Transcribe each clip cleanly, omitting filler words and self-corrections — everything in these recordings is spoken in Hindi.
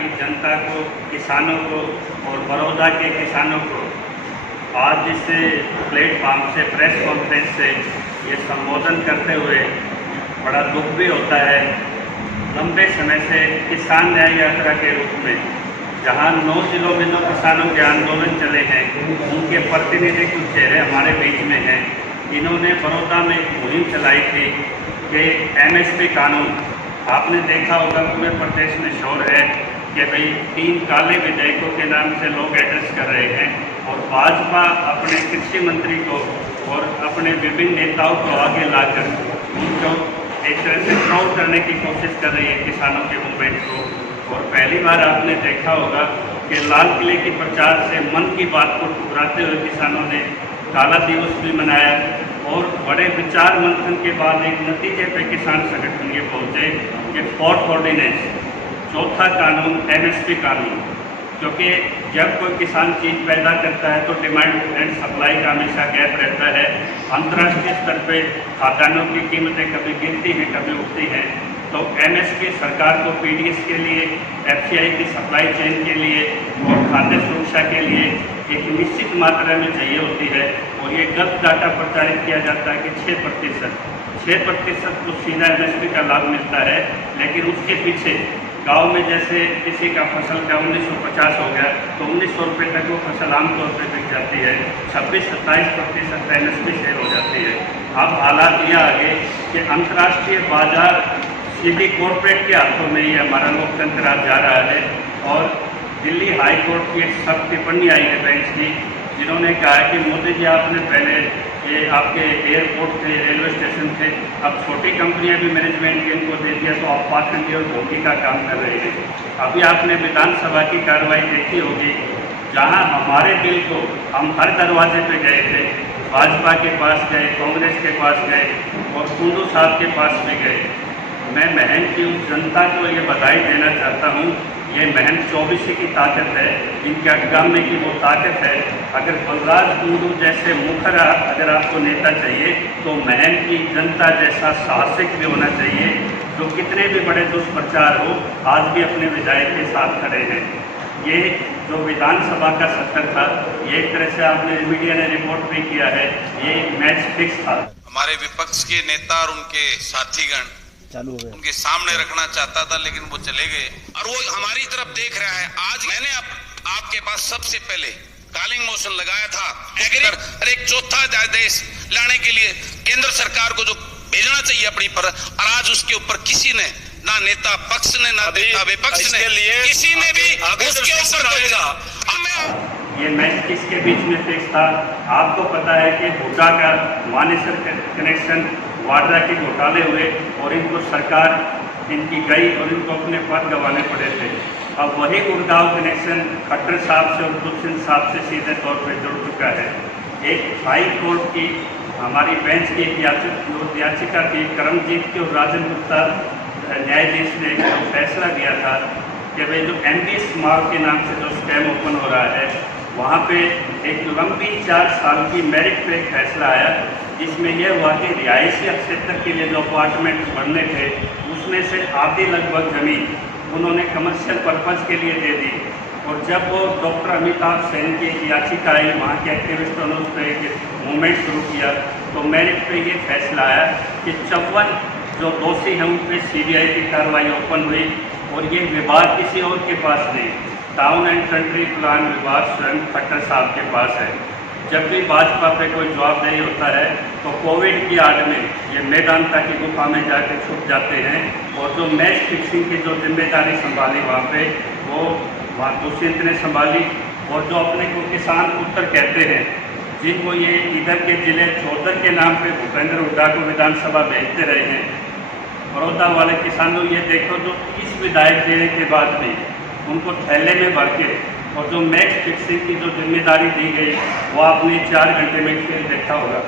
की जनता को, किसानों को और बड़ौदा के किसानों को आज इस प्लेटफॉर्म से, प्रेस कॉन्फ्रेंस से ये संबोधन करते हुए बड़ा दुख भी होता है। लंबे समय से किसान न्याय यात्रा के रूप में जहां 9 जिलों में 9 किसानों के आंदोलन चले हैं, उनके प्रतिनिधि कुछ चेहरे हमारे बीच में हैं। इन्होंने बड़ौदा में एक मुहिम चलाई थी कि एमएसपी कानून, आपने देखा होगा पूरे प्रदेश में शोर है कि भाई 3 काले विधेयकों के नाम से लोग एड्रेस कर रहे हैं और भाजपा अपने कृषि मंत्री को और अपने विभिन्न नेताओं को आगे लाकर उनको एक तरह से ट्रोल करने की कोशिश कर रही है किसानों के मूवमेंट को। और पहली बार आपने देखा होगा कि लाल किले की प्रचार से मन की बात को ठुकराते हुए किसानों ने काला दिवस भी मनाया और बड़े विचार मंथन के बाद एक नतीजे पे किसान संगठन ये पहुँचे कि 4th ऑर्डिनेंस, चौथा कानून एमएसपी कानून, क्योंकि जब कोई किसान चीज़ पैदा करता है तो डिमांड एंड सप्लाई का हमेशा गैप रहता है। अंतर्राष्ट्रीय स्तर पे खाद्यान्नों की कीमतें कभी गिरती हैं, कभी उठती हैं। तो एमएसपी सरकार को पीडीएस के लिए, एफसीआई की सप्लाई चेन के लिए और खाद्य सुरक्षा के लिए एक निश्चित मात्रा में चाहिए होती है। और ये गलत डाटा प्रचारित किया जाता है कि 6% को सीधा एमएसपी का लाभ मिलता है, लेकिन उसके पीछे गांव में जैसे किसी का फसल का 1950 हो गया तो 1900 रुपये तक वो फसल आमतौर पर बिक जाती है, 26-27% एमएसपी सेल हो जाती है। अब हालात ये आगे कि अंतर्राष्ट्रीय बाजार सीधी कॉरपोरेट के हाथों में ही हमारा लोकतंत्र आज जा रहा है। और दिल्ली हाई कोर्ट की एक सख्त टिप्पणी आई है बेंच की, जिन्होंने कहा है कि मोदी जी आपने पहले ये आपके एयरपोर्ट थे, रेलवे स्टेशन थे, अब छोटी कंपनियां भी मैनेजमेंट के इनको दे दिया तो आप पाखंडी और धोखी का काम कर रहे हैं। अभी आपने विधानसभा की कार्रवाई देखी होगी, जहां हमारे बिल को हम हर दरवाजे पे गए थे, भाजपा के पास गए, कांग्रेस के पास गए और कुंडू साहब के पास भी गए। मैं महन की उस जनता को ये बधाई देना चाहता हूँ। ये महन 24 की ताकत है, इनके अटकामने की वो ताकत है। अगर बलराज कुंडू जैसे मुखरा अगर आपको नेता चाहिए तो महन की जनता जैसा साहसिक भी होना चाहिए, जो कितने भी बड़े दुष्प्रचार हो आज भी अपने विधायक के साथ खड़े हैं। ये जो विधानसभा का सत्र था, ये एक तरह से आपने मीडिया ने रिपोर्ट भी किया है, ये मैच फिक्स था। हमारे विपक्ष के नेता और उनके साथीगण उनके सामने रखना चाहता था, लेकिन वो चले गए और वो हमारी तरफ देख रहा है। आज मैंने आपके पास सबसे पहले कॉलिंग मोशन लगाया था और एक चौथा अध्यादेश लाने के लिए केंद्र सरकार को जो भेजना चाहिए अपनी पर, और आज उसके ऊपर किसी ने, ना नेता पक्ष ने ना नेता विपक्ष ने, किसी ने भी उसके ऊपर ये मैच किसके बीच में फिक्स था? आपको पता है कि हुड्डा का मानेसर कनेक्शन, वाड्रा के घोटाले हुए और इनको सरकार इनकी गई और इनको अपने पद गंवाने पड़े थे। अब वही गुड़गांव कनेक्शन खट्टर साहब से और दुष्यंत साहब से सीधे तौर पर जुड़ चुका है। एक हाई कोर्ट की हमारी बेंच की एक याचिका थी, करमजीत की और राजन गुप्ता न्यायाधीश ने एक फैसला दिया था कि भाई जो एमबीएस मार्ग के नाम से जो स्कैम ओपन हो रहा है, वहाँ पे एक लंबी 4 साल की मेरिट पे एक फैसला आया, जिसमें यह हुआ कि रिहायशी क्षेत्र के लिए जो अपार्टमेंट बनने थे उसमें से आधी लगभग ज़मीन उन्होंने कमर्शियल पर्पज़ के लिए दे दी। और जब वो डॉक्टर अमिताभ सेन की याचिका आई, वहाँ के एक्टिविस्टों ने उस पर एक मूवमेंट शुरू किया, तो मेरिट पे ये फैसला आया कि 54 जो दोषी हैं उन पर सीबीआई की कार्रवाई ओपन हुई। और ये विभाग किसी और के पास नहीं, टाउन एंड कंट्री प्लान विभाग स्वयं खट्टर साहब के पास है। जब भी भाजपा पे कोई जवाबदेही होता है तो कोविड की आड़ में ये मेदांता की गुफा में जाकर छुप जाते हैं। और जो मैच फिक्सिंग की जो जिम्मेदारी संभाली वहाँ पे, वो वहाँ दुष्यंत ने संभाली। और जो अपने को किसान पुत्र कहते हैं, जिनको ये इधर के जिले चौधर के नाम पे भूपेंद्र हुड्डा को विधानसभा भेजते रहे हैं, बड़ौदा वाले किसानों ये देखो जो 30 विधायक देने के बाद भी उनको थैले में भर के, और जो मैच फिक्सिंग की जो जिम्मेदारी दी गई वो आपने 4 घंटे में खेल देखा होगा।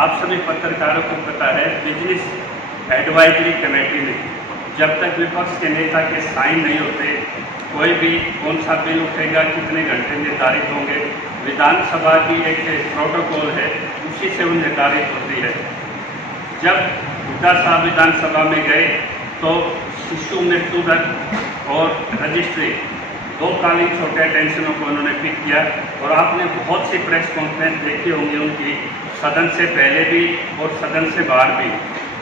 आप सभी पत्रकारों को पता है, बिजनेस एडवाइजरी कमेटी में जब तक विपक्ष के नेता के साइन नहीं होते, कोई भी कौन सा बिल उठेगा, कितने घंटे निर्धारित होंगे, विधानसभा की एक प्रोटोकॉल है, उसी से वो निर्धारित होती है। जब हुड्डा साहब विधानसभा में गए तो शिशु मृत्यु दर और रजिस्ट्री, 2 कालीन छोटे टेंशनों को उन्होंने पिक किया। और आपने बहुत सी प्रेस कॉन्फ्रेंस देखी होंगी उनकी, सदन से पहले भी और सदन से बाहर भी।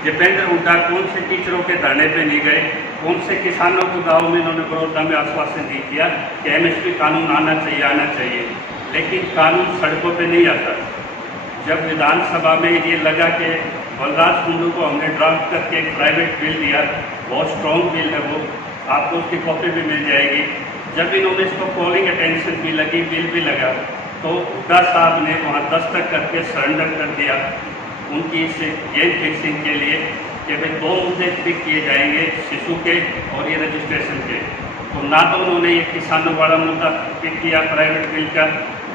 दीपेंद्र हुड्डा कौन से टीचरों के धरने पे नहीं गए, कौन से किसानों को गाँव में इन्होंने बड़ौदा में आश्वासन नहीं किया कि MSP कानून आना चाहिए, लेकिन कानून सड़कों पे नहीं आता। जब विधानसभा में ये लगा कि बलराज कुंडू को हमने ड्राफ्ट करके एक प्राइवेट बिल दिया, बहुत स्ट्रॉन्ग बिल है वो, आपको उसकी कॉपी भी मिल जाएगी। जब इन्होंने इसको कॉलिंग अटेंशन भी लगी, बिल भी लगा, तो हुड्डा साहब ने वहाँ दस्तक करके सरेंडर कर दिया उनकी इस गेम फिक्सिंग के लिए कि भाई 2 मुद्दे पिक किए जाएंगे, शिशु के और ये रजिस्ट्रेशन के। तो ना तो उन्होंने ये किसानों वाला मुद्दा पिक किया प्राइवेट बिल का,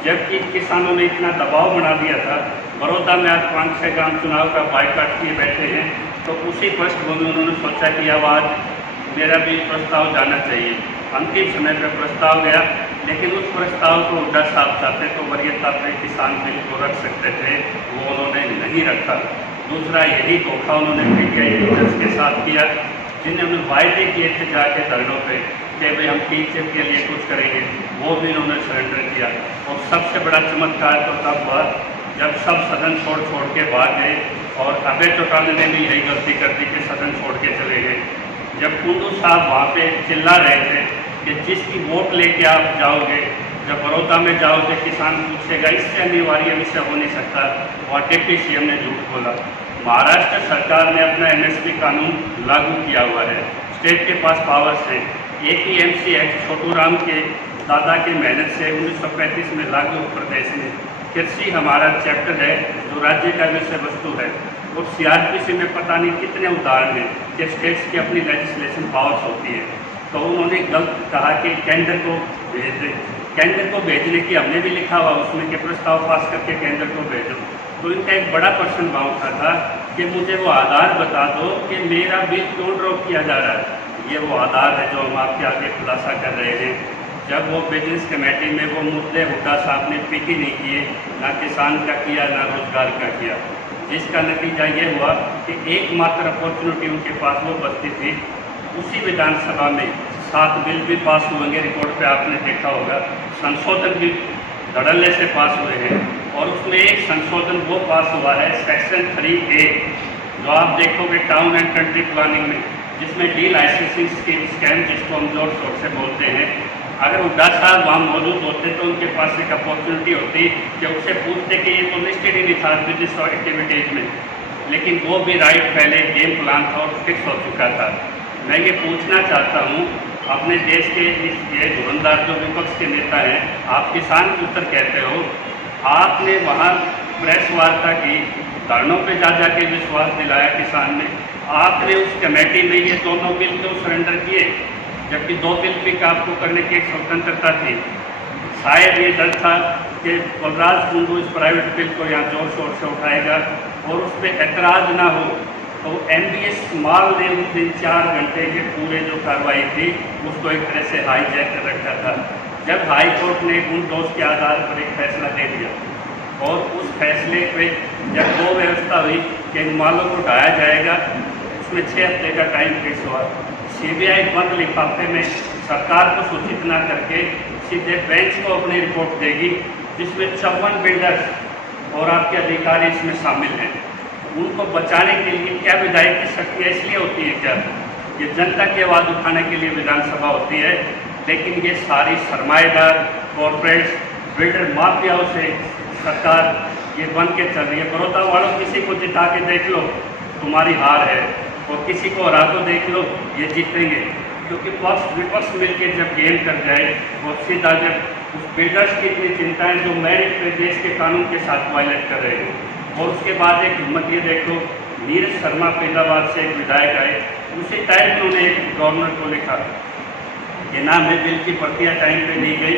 जबकि किसानों ने इतना दबाव बना दिया था। बड़ौदा में आज 5-6 गांव चुनाव का बायकॉट किए बैठे हैं, तो उसी पृष्ठभूमि में उन्होंने सोचा कि अब आज मेरा भी प्रस्ताव जाना चाहिए। अंतिम समय पर प्रस्ताव गया, लेकिन उस प्रस्ताव को हुड्डा साहब चाहते तो वरीयता पे किसान बिल को रख सकते थे, वो उन्होंने नहीं रखा। दूसरा यही धोखा उन्होंने PTI टीचर्स के साथ किया, जिन्हें उन्होंने वायदे किए थे जाके धरनों पे कि भाई हम टीचर के लिए कुछ करेंगे, वो भी उन्होंने सरेंडर किया। और सबसे बड़ा चमत्कार तो तब हुआ जब सब सदन छोड़ के भाग गए, और अभय चौटाला ने भी यही गलती कर दी कि सदन छोड़ के चले गए। जब कुंडू साहब वहाँ पे चिल्ला रहे थे कि जिसकी वोट लेके आप जाओगे, जब बड़ौदा में जाओगे किसान पूछेगा, इससे अनिवार्य विषय हो नहीं सकता, और डिप्टी CM ने झूठ बोला। महाराष्ट्र सरकार ने अपना MSP कानून लागू किया हुआ है, स्टेट के पास पावर्स है। APMC एक्ट छोटू राम के दादा की मेहनत से 1935 में लागू प्रदेश में। कृषि हमारा चैप्टर है जो राज्य का विषय वस्तु है, और CRPC में पता नहीं कितने उदाहरण हैं कि स्टेट्स की अपनी लेजिस्लेशन पावर्स होती है। तो उन्होंने गलत कहा कि केंद्र को भेज दें, केंद्र को भेजने की हमने भी लिखा हुआ उसमें कि प्रस्ताव पास करके केंद्र को भेजो। तो इनका एक बड़ा प्रश्न भाव उठा था कि मुझे वो आधार बता दो कि मेरा बिल क्यों ड्रॉप किया जा रहा है। ये वो आधार है जो हम आपके आगे खुलासा कर रहे हैं। जब वो बिजनेस कमेटी में वो मुद्दे हुड्डा साहब ने पिक ही नहीं किए, ना किसान का किया ना रोजगार का किया, जिसका नतीजा ये हुआ कि एकमात्र अपॉर्चुनिटी उनके पास वो बचती थी। उसी विधानसभा में 7 बिल भी पास हुएंगे, रिकॉर्ड पे आपने देखा होगा। संशोधन भी धड़ल्ले से पास हुए हैं, और उसमें एक संशोधन वो पास हुआ है सेक्शन 3A, जो आप देखोगे टाउन एंड कंट्री प्लानिंग में, जिसमें डी-लाइसेंसिंग स्कैम जिसको हम जोर शोर से बोलते हैं। अगर हुड्डा साहब वहाँ मौजूद होते तो उनके पास एक अपॉर्चुनिटी होती कि उससे पूछते कि ये तो लिस्टेड ही नहीं था बिजनेस एक्टिविटीज़ में, लेकिन वो भी राइट पहले गेम प्लान था और फिक्स हो चुका था। मैं ये पूछना चाहता हूँ अपने देश के ये धुरंधर जो विपक्ष के नेता हैं, आप किसान के उत्तर कहते हो, आपने वहाँ प्रेस वार्ता की, धरनों पे जा के विश्वास दिलाया किसान ने, आपने उस कमेटी में ये दोनों बिल क्यों सरेंडर किए, जबकि 2 बिल पिक आपको करने की एक स्वतंत्रता थी। शायद ये डर था कि बलराज कुंडू इस प्राइवेट बिल को यहाँ जोर शोर से उठाएगा और उस पर ऐतराज़ ना हो। तो MBS माल ने उस दिन 4 घंटे के पूरे जो कार्रवाई थी उसको एक तरह से हाईजैक कर रखा था। जब हाई कोर्ट ने उन दोष के आधार पर एक फैसला दे दिया, और उस फैसले पे जब वो व्यवस्था हुई कि इन मालों को ढाया जाएगा, उसमें 6 हफ्ते का टाइम फिक्स हुआ। CBI बंद लिफाफे में सरकार को सूचित न करके सीधे बेंच को अपनी रिपोर्ट देगी, जिसमें 54 बिल्डर्स और आपके अधिकारी इसमें शामिल हैं। उनको बचाने के लिए क्या विधायक की शक्तियाँ इसलिए होती है क्या? ये जनता की आवाज़ उठाने के लिए विधानसभा होती है, लेकिन ये सारी सरमाएदार कॉरपोरेट्स बिल्डर माफियाओं से सरकार ये बन के चल रही है। बड़ौदा वालों किसी को जिता के देख लो तुम्हारी हार है, और किसी को हरा को देख लो ये जीतेंगे, क्योंकि पक्ष विपक्ष मिलकर जब गेम कर जाए और सीधा जब उस बिल्डर्स की इतनी चिंताएँ जो मेरिट पे देश के कानून के साथ वायलेट कर रहे हैं, और उसके बाद एक हिम्मत ये देखो, नीरज शर्मा फैजाबाद से एक विधायक आए, उसी टाइम उन्होंने एक गवर्नर को लिखा कि ना हमें बिल की प्रक्रिया टाइम पे दी गई,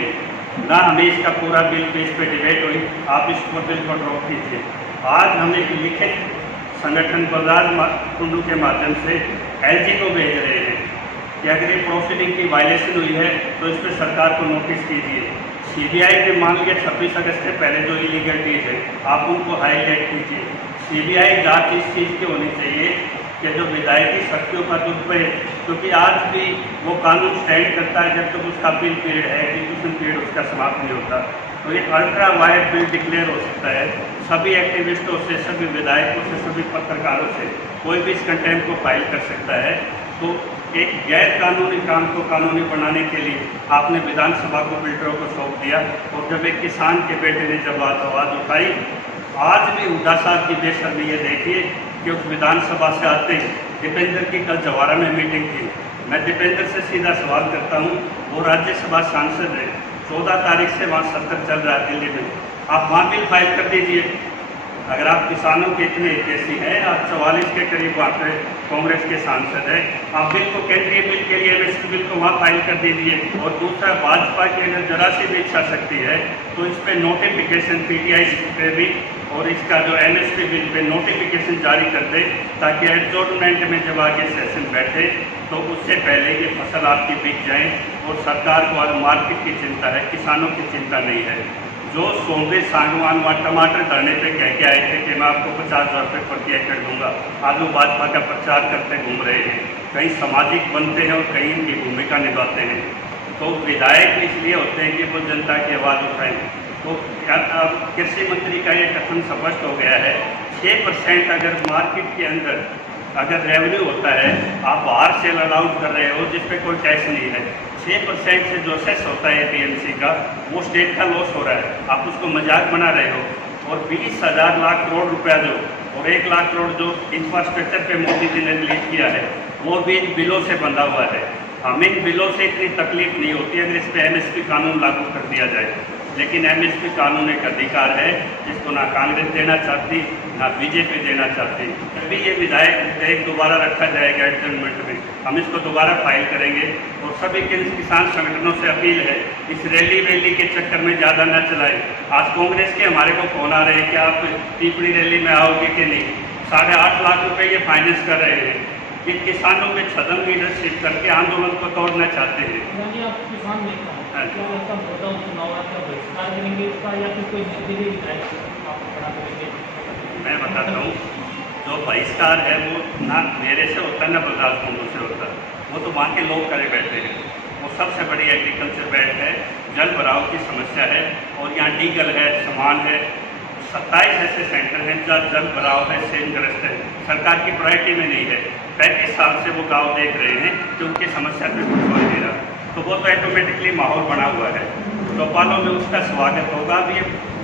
ना हमें इसका पूरा बिल पे इस पर डिबेट हुई, आप इस बिल को ड्रॉप कीजिए। आज हम एक लिखित संगठन बलराज कुंडू के माध्यम से LG को भेज रहे हैं कि अगर ये प्रोसीडिंग की वायलेशन हुई है तो इस पर सरकार को नोटिस कीजिए। CBI ने मान लिया 26 अगस्त से पहले जो इलीगलिटीज है आप उनको हाईलाइट कीजिए। CBI जांच इस चीज़ की होनी चाहिए कि जो विधायकी शक्तियों का दुरुपयोग, क्योंकि आज भी वो कानून स्टैंड करता है जब तक उसका अपील पीरियड है, एग्जीक्यूशन पीरियड उसका समाप्त नहीं होता। तो ये अल्ट्रा वायर्ड बिल डिक्लेयर हो सकता है। सभी एक्टिविस्टों से, सभी विधायकों से, सभी पत्रकारों से कोई भी इस कंटेम्प्ट को फाइल कर सकता है। तो एक गैर कानूनी काम को कानूनी बनाने के लिए आपने विधानसभा को फिल्टरों को सौंप दिया। और जब एक किसान के बेटे ने जब आवाज़ उठाई, आज भी हुड्डा साहब की बेशर्मी ये देखिए कि उस विधानसभा से आते ही दीपेंद्र की कल जवारा में मीटिंग थी। मैं दीपेंद्र से सीधा सवाल करता हूँ, वो राज्यसभा सांसद है, 14 तारीख से वहाँ सत्र चल रहा है दिल्ली में, आप वहाँ बिल फाइल कर दीजिए। अगर आप किसानों के इतने हितैषी हैं, आप 44 के करीब वहाँ पे कांग्रेस के सांसद हैं, आप बिल को केंद्रीय बिल के लिए एमएसपी बिल को वहाँ फाइल कर दीजिए। और दूसरा, भाजपा की अगर जरा सी भी इच्छा शक्ति है तो इस पर नोटिफिकेशन पीटीआई पे भी और इसका जो एमएसपी बिल पे नोटिफिकेशन जारी कर दे, ताकि एडजॉर्नमेंट में जब आगे सेशन बैठे तो उससे पहले ये फसल आपकी बिक जाए। और सरकार को आज मार्केट की चिंता है, किसानों की चिंता नहीं है। जो सोंगे सागवान व टमाटर धरने पे कह के आए थे कि मैं आपको 50,000 रुपये प्रति एकड़ दूंगा, आज वो भाजपा का प्रचार करते घूम रहे हैं। कहीं सामाजिक बनते हैं और कहीं इनकी भूमिका निभाते हैं। तो विधायक इसलिए होते हैं कि वो जनता की आवाज़ उठाएं। तो कृषि मंत्री का ये कथन स्पष्ट हो गया है, 6% अगर मार्केट के अंदर अगर रेवेन्यू होता है, आप बाहर सेल अलाउड कर रहे हो जिस पे कोई टैक्स नहीं है, 6% से जो सेस होता है एपीएमसी का, वो स्टेट का लॉस हो रहा है, आप उसको मजाक बना रहे हो। और 20,000 लाख करोड़ रुपया जो और 1 लाख करोड़ जो इंफ्रास्ट्रक्चर पे मोदी जी ने रिलीज किया है, वो भी इन बिलों से बंधा हुआ है। हमें इन बिलों से इतनी तकलीफ नहीं होती अगर इस पर एमएसपी कानून लागू कर दिया जाए, लेकिन एमएसपी कानून एक अधिकार है जिसको ना कांग्रेस देना चाहती ना बीजेपी देना चाहती। अभी ये विधेयक दोबारा रखा जाएगा एडजमेंट में, हम इसको दोबारा फाइल करेंगे। और सभी किसान संगठनों से अपील है, इस रैली के चक्कर में ज़्यादा न चलाएं। आज कांग्रेस के हमारे को फोन आ रहे हैं कि आप टिप्पणी रैली में आओगे कि नहीं। 8.5 लाख रुपए ये फाइनेंस कर रहे हैं। ये किसानों में छदम लीडरशिप करके आंदोलन को तोड़ना चाहते हैं। मैं बताता हूँ, जो बहिष्कार है वो ना मेरे से होता है ना बलराज कुंडू से होता है, वो तो वहाँ के लोग करे बैठे हैं। वो सबसे बड़ी एग्रीकल्चर बेल्ट है, जल भराव की समस्या है और यहाँ डीगल है, समान है। 27 ऐसे सेंटर हैं जहाँ जल भराव है, सेनग्रस्त है, सरकार की प्रायोरिटी में नहीं है। 35 साल से वो गांव देख रहे हैं कि उनकी समस्या पे कुछ हो नहीं रहा, तो वो तो ऑटोमेटिकली माहौल बना हुआ है। चौपालों में उसका स्वागत होगा। अब ये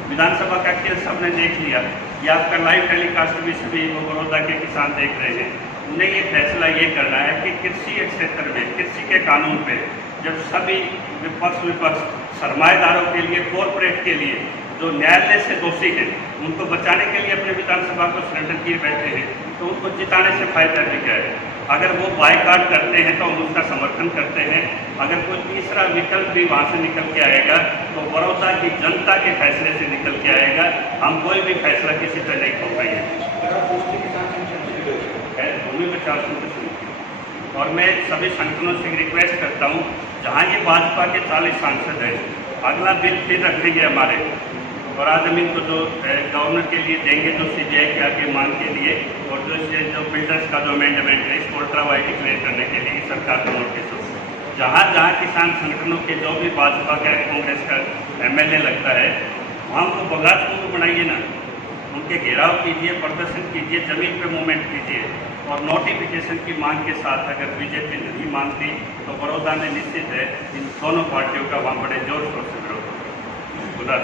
विधानसभा का केस सबने देख लिया, ये आपका लाइव टेलीकास्ट भी सभी बड़ौदा के किसान देख रहे हैं। उन्हें ये फैसला ये करना है कि कृषि क्षेत्र में, कृषि के कानून पे जब सभी विपक्ष सरमाएदारों के लिए, कॉरपोरेट के लिए जो न्यायालय से दोषी हैं, उनको बचाने के लिए अपने विधानसभा को सरेंडर किए बैठे हैं, तो उनको जिताने से फायदा भी क्या है। अगर वो बायकॉट करते हैं तो हम उसका समर्थन करते हैं। अगर कोई तीसरा विकल्प भी वहाँ से निकल के आएगा तो बड़ौदा की जनता के फैसले से निकल के आएगा। हम कोई भी फैसला किसी पर नहीं थोपेंगे। भूमि बचाव संगठन और मैं सभी संगठनों से रिक्वेस्ट करता हूँ, जहाँ ये भाजपा के 40 सांसद हैं, अगला बिल फिर रखेंगे हमारे, और आज हम इनको जो गवर्नर के लिए देंगे, जो सीबीआई के आगे मांग के लिए, और जो बिल्डर्स का जो अमेंडमेंट है इसको अल्ट्रा वाइड डिक्लेयर करने के लिए सरकार को नोटिस हो। जहाँ जहाँ किसान संगठनों के जो भी भाजपा का कांग्रेस का एमएलए लगता है, वहाँ उनको बगास को बनाइए ना, उनके घेराव कीजिए, प्रदर्शन कीजिए, जमीन पे मूवमेंट कीजिए। और नोटिफिकेशन की मांग के साथ अगर बीजेपी नहीं मानती तो बड़ौदा में निश्चित है इन दोनों पार्टियों का वहाँ बड़े जोर शोर से विरोध होगा।